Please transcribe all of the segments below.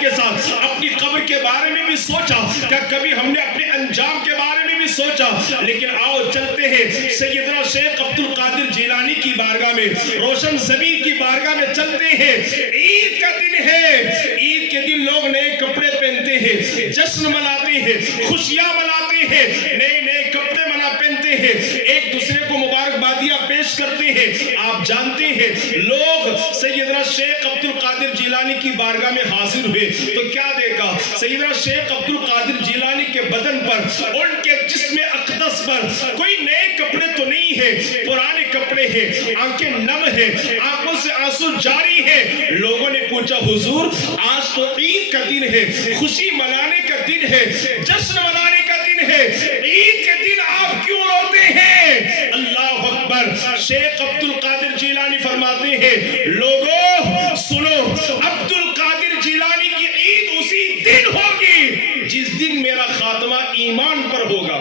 کے ساتھ اپنی قبر کے بارے میں بھی سوچا، کیا کبھی ہم نے اپنے انجام کے بارے میں بھی سوچا؟ لیکن آؤ چلتے ہیں سیدنا شیخ عبد القادر جیلانی کی بارگاہ میں، روشن ضمیر کی بارگاہ میں چلتے ہیں۔ عید کا دن ہے، عید کے دن لوگ نئے کپڑے پہنتے ہیں، جشن مناتے ہیں، خوشیاں مناتے ہیں، نئے نئے کپڑے پہنتے ہیں، ایک دوسرے کو مبارکبادیاں پیش کرتے ہیں۔ آپ جانتے ہیں لوگ سیدنا شیخ عبد القادر جیلانی کی بارگاہ میں حاضر ہوئے تو کیا دیکھا؟ سیدنا شیخ عبد القادر جیلانی کے بدن پر، ان کے جسم اقدس پر کوئی نئے کپڑے تو نہیں ہے، پرانے کپڑے ہیں، آنکھیں نم ہیں، آنکھوں سے آنسو جاری ہے۔ لوگوں نے پوچھا حضور آج تو عید کا دن ہے، خوشی منانے کا دن ہے، جشن منانے کا دن ہے، عید کے دن آپ کیوں روتے ہیں؟ اللہ اکبر۔ شیخ عبد القادر جیلانی فرماتے ہیں لوگوں سنو، عبد القادر جیلانی کی عید اسی دن ہوگی جس دن میرا خاتمہ ایمان پر ہوگا،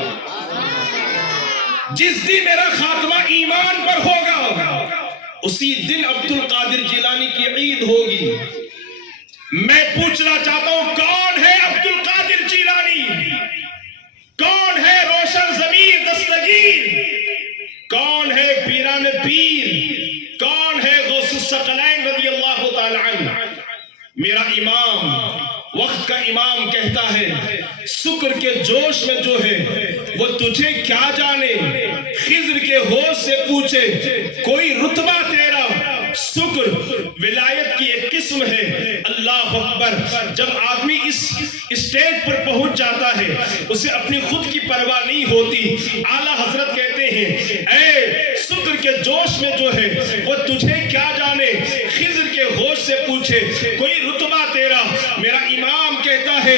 جس دن میرا خاتمہ ایمان پر ہوگا، اسی دن عبد القادر جیلانی کی عید ہوگی۔ میں پوچھنا چاہتا ہوں کون ہے عبد القادر جیلانی؟ کون ہے روشن ضمیر دستگیر؟ کون ہے پیران پیر؟ کون ہے غوث الثقلین رضی اللہ تعالی عنہ؟ میرا امام، وقت کا امام کہتا ہے سکر کے جوش میں جو ہے وہ تجھے کیا جانے، خضر کے ہوش سے پوچھے کوئی رتبہ تیرا۔ سکر ولایت کی ایک قسم ہے۔ اللہ اکبر۔ جب آدمی اس اسٹیج پر پہنچ جاتا ہے اسے اپنی خود کی پرواہ نہیں ہوتی۔ اعلیٰ حضرت کہتے ہیں اے سکر کے جوش میں جو ہے وہ تجھے کیا جانے، خضر کے ہوش سے پوچھے کوئی رتبہ تیرا۔ میرا امام کہتا ہے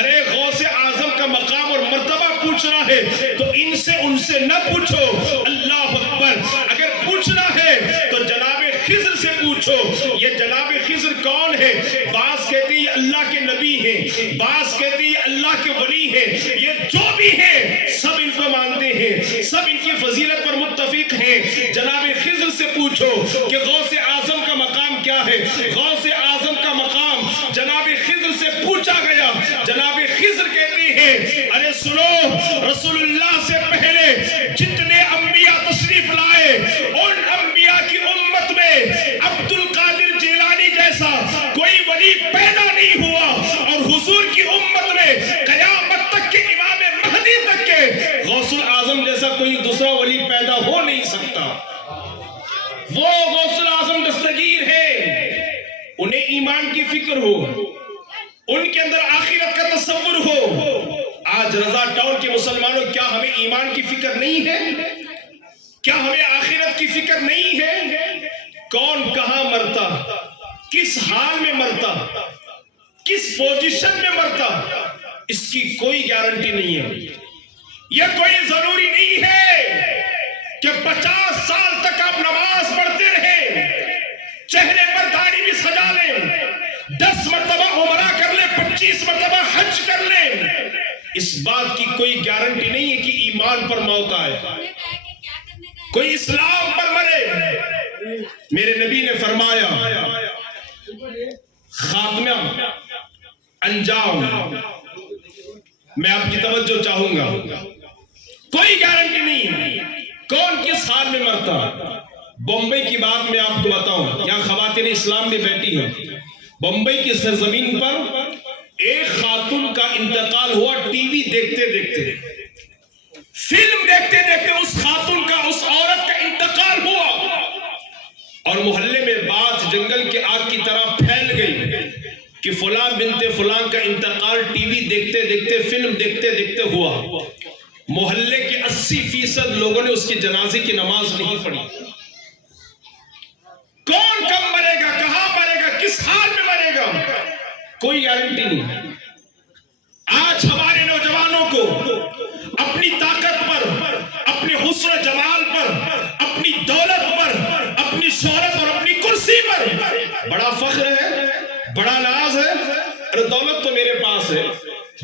ارے غوث اعظم کا مقام اور مرتبہ پوچھنا ہے تو ان سے نہ پوچھو۔ اللہ اکبر۔ اگر پوچھنا ہے تو جناب خضر سے پوچھو۔ یہ جناب خضر کون ہے؟ بعض کہتے ہیں یہ اللہ کے نبی ہیں، بعض کہتے ہیں یہ اللہ کے ولی ہیں، یہ جو بھی ہیں سب ان کو مانتے ہیں، سب ان کی فضیلت پر متفق ہیں۔ جناب خضر سے پوچھو کہ غوث اعظم کا مقام کیا ہے۔ غوث اعظم کا مقام جناب خضر سے پوچھا گیا۔ جناب خضر کہتے ہیں ارے سنو، رسول اللہ سے پہلے جتنے انبیاء تشریف لائے ان انبیاء کی امت میں عبد القادر جیلانی جیسا کوئی ولی پیدا نہیں ہوا، اور حضور کی امت میں قیامت تک کے امام مہدی تک کے غوث الاعظم جیسا کوئی دوسرا ولی پیدا ہو نہیں سکتا۔ وہ غوث الاعظم دستگیر ہے، انہیں ایمان کی فکر ہو، ان کے اندر آخرت کا تصور ہو۔ آج رضا ٹاؤن کے مسلمانوں کیا ہمیں ایمان کی فکر نہیں ہے؟ کیا ہمیں آخرت کی فکر نہیں ہے؟ کون کہاں مرتا، کس حال میں مرتا، کس پوزیشن میں مرتا، اس کی کوئی گارنٹی نہیں ہے۔ یہ کوئی ضروری نہیں ہے کہ 50 سال تک آپ نماز پڑھتے رہے، چہرے پر داڑھی بھی سجا لیں، 10 مرتبہ عمرہ کر لیں، 25 مرتبہ حج کر لیں، اس بات کی کوئی گارنٹی نہیں ہے کہ ایمان پر موت آئے، کوئی اسلام پر مرے۔ میرے نبی نے فرمایا خاتمہ انجام، میں آپ کی توجہ چاہوں گا، کوئی گارنٹی نہیں کون کس حال میں مرتا۔ بمبئی کی بات میں آپ کو بتاؤں، یہاں خواتین اسلام میں بیٹھی ہیں، بمبئی کی سرزمین پر ایک خاتون کا انتقال ہوا ٹی وی دیکھتے دیکھتے، فلم دیکھتے دیکھتے اس خاتون کا، اس عورت کا انتقال ہوا، اور محلے میں بات جنگل کے آگ کی طرح پھیل گئی کہ فلاں بنت فلاں کا انتقال ٹی وی دیکھتے دیکھتے، فلم دیکھتے دیکھتے ہوا۔ محلے کے 80% لوگوں نے اس کی جنازے کی نماز نہیں پڑھی۔ کون کب مرے گا، کہاں مرے گا، کس حال میں مرے گا، کوئی گارنٹی نہیں۔ آج ہمارے نوجوانوں کو اپنی طاقت پر، اپنے حسن و جمال پر، اپنی دولت پر، اپنی شہرت اور اپنی کرسی پر بڑا فخر ہے، بڑا ناز ہے۔ ارے دولت تو میرے پاس ہے،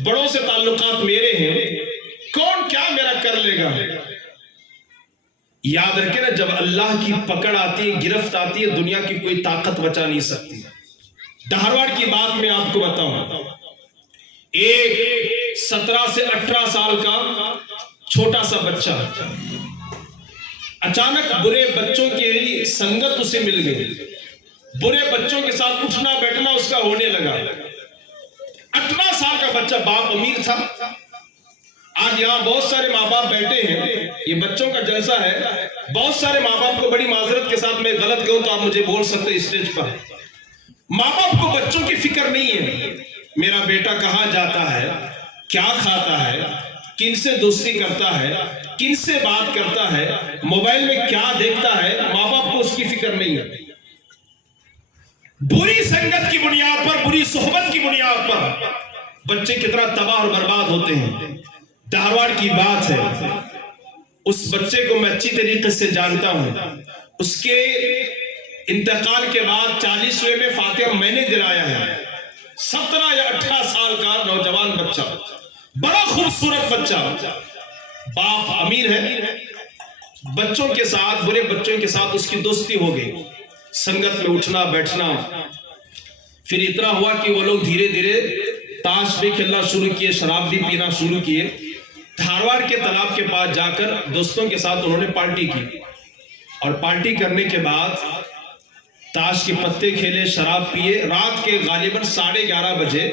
بڑوں سے تعلقات میرے ہیں، کون کیا میرا کر لے گا۔ یاد رکھیں نا، جب اللہ کی پکڑ آتی ہے، گرفت آتی ہے، دنیا کی کوئی طاقت بچا نہیں سکتی۔ دھارواڑ کی بات میں آپ کو بتاؤں، ایک 17 سے 18 سال کا چھوٹا سا بچہ، اچانک برے بچوں کی سنگت اسے مل گئی، برے بچوں کے ساتھ اٹھنا بیٹھنا اس کا ہونے لگا۔ 18 سال کا بچہ، باپ امیر تھا۔ آج یہاں بہت سارے ماں باپ بیٹھے ہیں، یہ بچوں کا جلسہ ہے، بہت سارے ماں باپ کو بڑی معذرت کے ساتھ میں غلط کہوں تو آپ مجھے بول سکتے اسٹیج پر، ماں باپ کو بچوں کی فکر نہیں ہے، میرا بیٹا کہاں جاتا ہے، کیا کھاتا ہے، کن سے دوستی کرتا ہے، کن سے بات کرتا ہے، موبائل میں کیا دیکھتا ہے، ماں باپ کو اس کی فکر نہیں ہے۔ بری سنگت کی بنیاد پر، بری صحبت کی بنیاد پر بچے کتنا تباہ اور برباد ہوتے ہیں۔ دھارواڑ کی بات ہے، اس بچے کو میں اچھی طریقے سے جانتا ہوں، اس کے انتقال کے بعد 40ویں میں فاتحہ میں نے دلایا ہے۔ 17 یا 18 سال کا نوجوان بچہ، بڑا خوبصورت بچہ، باپ امیر ہے، بچوں کے ساتھ، برے بچوں کے ساتھ اس کی دوستی ہو گئی، سنگت میں اٹھنا بیٹھنا، پھر اتنا ہوا کہ وہ لوگ دھیرے دھیرے تاش بھی کھیلنا شروع کیے، شراب بھی پینا شروع کیے۔ دھارواڑ کے تالاب کے پاس جا کر دوستوں کے ساتھ انہوں نے پارٹی کی، اور پارٹی کرنے کے بعد تاش کے پتے کھیلے، شراب پیے، رات کے غالباً 11:30 بجے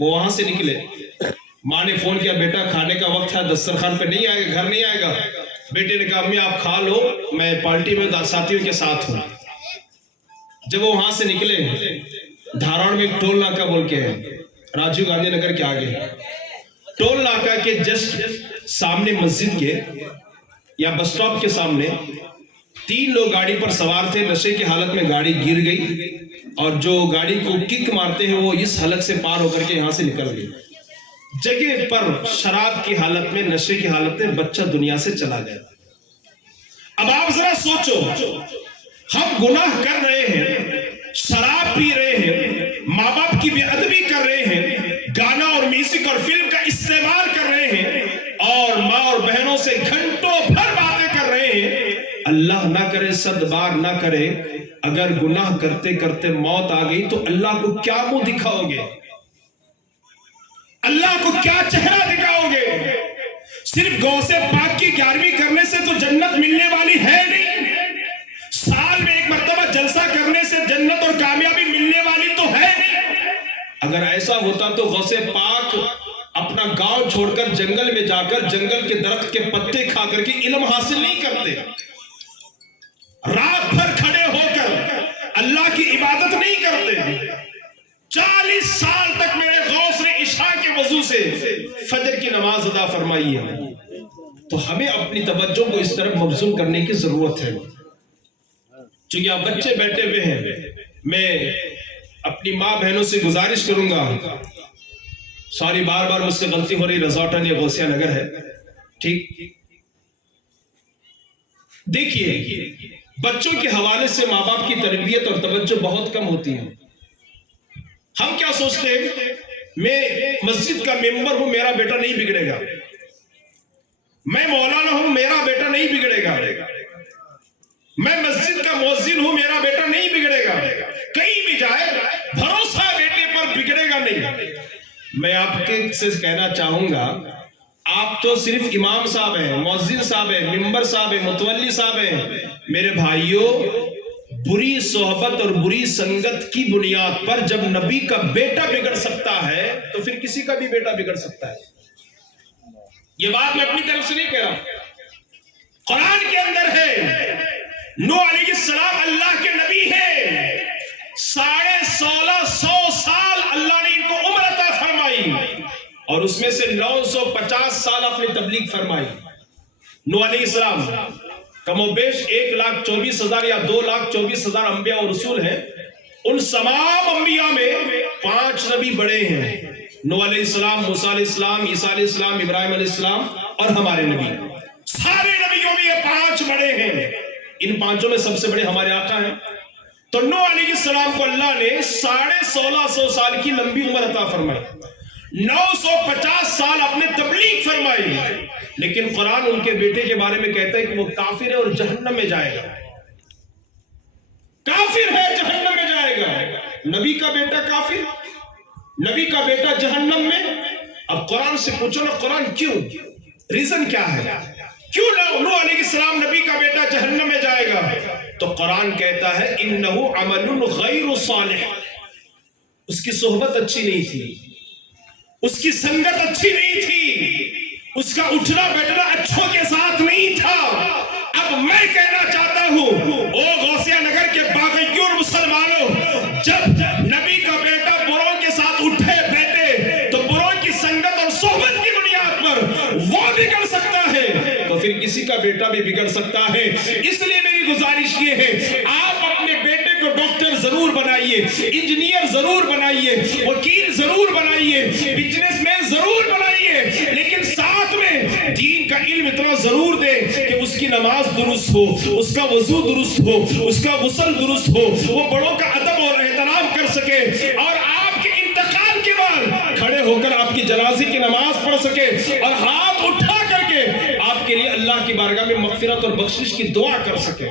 وہ وہاں سے نکلے۔ ماں نے فون کیا، بیٹا کھانے کا وقت ہے، دسترخوان پہ نہیں آئے گا، گھر نہیں آئے گا؟ بیٹے نے کہا امی آپ کھا لو، میں پارٹی میں ساتھیوں کے ساتھ ہوں۔ جب وہ وہاں سے نکلے، دھارواڑ میں ایک ٹول ناکہ بول کے ہے، راجیو گاندھی نگر کے آگے، ٹول ناکہ کے جسٹ سامنے مسجد کے یا بس سٹاپ کے سامنے 3 لوگ گاڑی پر سوار تھے، نشے کی حالت میں گاڑی گر گئی، اور جو گاڑی کو کک مارتے ہیں وہ اس حلق سے پار ہو کر کے یہاں سے نکل گئی۔ جگہ پر شراب کی حالت میں، نشے کی حالت میں بچہ دنیا سے چلا گیا۔ اب آپ ذرا سوچو، ہم گناہ کر رہے ہیں، شراب پی رہے ہیں، ماں باپ کی بے ادبی کر رہے ہیں، گانا اور میوزک اور فلم کا استعمال کر رہے ہیں، اور ماں اور بہنوں سے گھنٹوں بھر باتیں کر رہے ہیں۔ اللہ نہ کرے، صد بار نہ کرے، اگر گناہ کرتے کرتے موت آ گئی تو اللہ کو کیا منہ دکھاؤ گے؟ اللہ کو کیا چہرہ دکھاؤ گے؟ صرف غوث پاک کی 11ویں کرنے سے تو جنت ملنے والی ہے نہیں، سال میں ایک مرتبہ جلسہ کرنے سے جنت اور کامیابی ملنے والی تو ہے نہیں۔ اگر ایسا ہوتا تو غوث پاک اپنا گاؤں چھوڑ کر جنگل میں جا کر جنگل کے درخت کے پتے کھا کر کے علم حاصل نہیں کرتے، رات بھر کھڑے ہو کر اللہ کی عبادت نہیں کرتے۔ 40 سال تک میرے غوث نے عشاء کے وضو سے فجر کی نماز ادا فرمائی ہے۔ تو ہمیں اپنی توجہ کو اس طرف مبذول کرنے کی ضرورت ہے۔ چونکہ آپ بچے بیٹھے ہوئے ہیں، میں اپنی ماں بہنوں سے گزارش کروں گا، سوری بار بار مجھ سے غلطی ہو رہی، رزاٹن یا غوثیہ نگر ہے، ٹھیک؟ دیکھیے، بچوں کے حوالے سے ماں باپ کی تربیت اور توجہ بہت کم ہوتی ہے۔ ہم کیا سوچتے ہیں، میں مسجد کا ممبر ہوں، میرا بیٹا نہیں بگڑے گا، میں مولانا ہوں، میرا بیٹا نہیں بگڑے گا، میں مسجد کا مؤذن ہوں، میرا بیٹا نہیں بگڑے گا، کہیں بھی جائے بھروسہ بیٹے پر بگڑے گا نہیں۔ میں آپ کے سے کہنا چاہوں گا، آپ تو صرف امام صاحب ہیں، مؤذن صاحب ہیں، ممبر صاحب ہیں، متولی صاحب ہیں، میرے بھائیوں، بری صحبت اور بری سنگت کی بنیاد پر جب نبی کا بیٹا بگڑ سکتا ہے تو پھر کسی کا بھی بیٹا بگڑ سکتا ہے۔ یہ بات میں اپنی طرف سے نہیں کہہ رہا، قرآن کے اندر ہے۔ نوح علیہ السلام اللہ کے نبی ہیں، 1650 سال اللہ نے ان کو عمر عطا فرمائی، اور اس میں سے 950 سال اپنی تبلیغ فرمائی۔ نوح علیہ السلام کم و بیش 1,24,000 یا 2,24,000 انبیاء اور رسول ہیں، ان تمام انبیاء میں 5 نبی بڑے ہیں، نوح علیہ السلام، موسیٰ علیہ السلام، عیسیٰ علیہ السلام، ابراہیم علیہ السلام اور ہمارے نبی۔ سارے نبیوں میں یہ 5 بڑے ہیں، ان 5 میں سب سے بڑے ہمارے آقا ہیں۔ تو نوح علیہ السلام کو اللہ نے 1650 سال کی لمبی عمر عطا فرمائی، 950 سال اپنے تبلیغ فرمائی، لیکن قرآن ان کے بیٹے کے بارے میں کہتا ہے کہ وہ کافر ہے اور جہنم میں جائے گا، کافر ہے، جہنم میں جائے گا۔ نبی کا بیٹا کافر، نبی کا بیٹا جہنم میں، اب قرآن سے پوچھو نا قرآن کیوں، ریزن کیا ہے، کیوں نوح علیہ السلام نبی کا بیٹا جہنم میں جائے گا؟ تو قرآن کہتا ہے انہو عمل غیر صالح، اس کی صحبت اچھی نہیں تھی، اس کی سنگت اچھی نہیں تھی، اس کا اٹھنا بیٹھنا اچھوں کے ساتھ نہیں تھا۔ اب میں کہنا چاہتا ہوں او غوثیہ نگر کے باغیوں مسلمانوں، جب نبی کا بیٹا بروں کے ساتھ اٹھے بیٹھے تو بروں کی سنگت اور صحبت کی بنیاد پر وہ بگڑ سکتا ہے تو پھر کسی کا بیٹا بھی بگڑ سکتا ہے۔ اس لیے میری گزارش یہ ہے آپ اپنے بیٹے کو ڈاکٹر ضرور بنائیے، انجینئر ضرور بنائیے، وکیل ضرور بنائیے، بزنس مین ضرور بنائیے، لیکن ساتھ میں دین کا علم اتنا ضرور دے کہ اس کی نماز درست ہو، اس کا وضو درست ہو، اس کا غسل درست ہو، وہ بڑوں کا ادب اور احترام کر سکے، اور آپ کے انتقال کے بعد کھڑے ہو کر آپ کی جنازے کی نماز پڑھ سکے، اور ہاتھ اٹھا کر کے آپ کے لیے اللہ کی بارگاہ میں مغفرت اور بخشش کی دعا کر سکے۔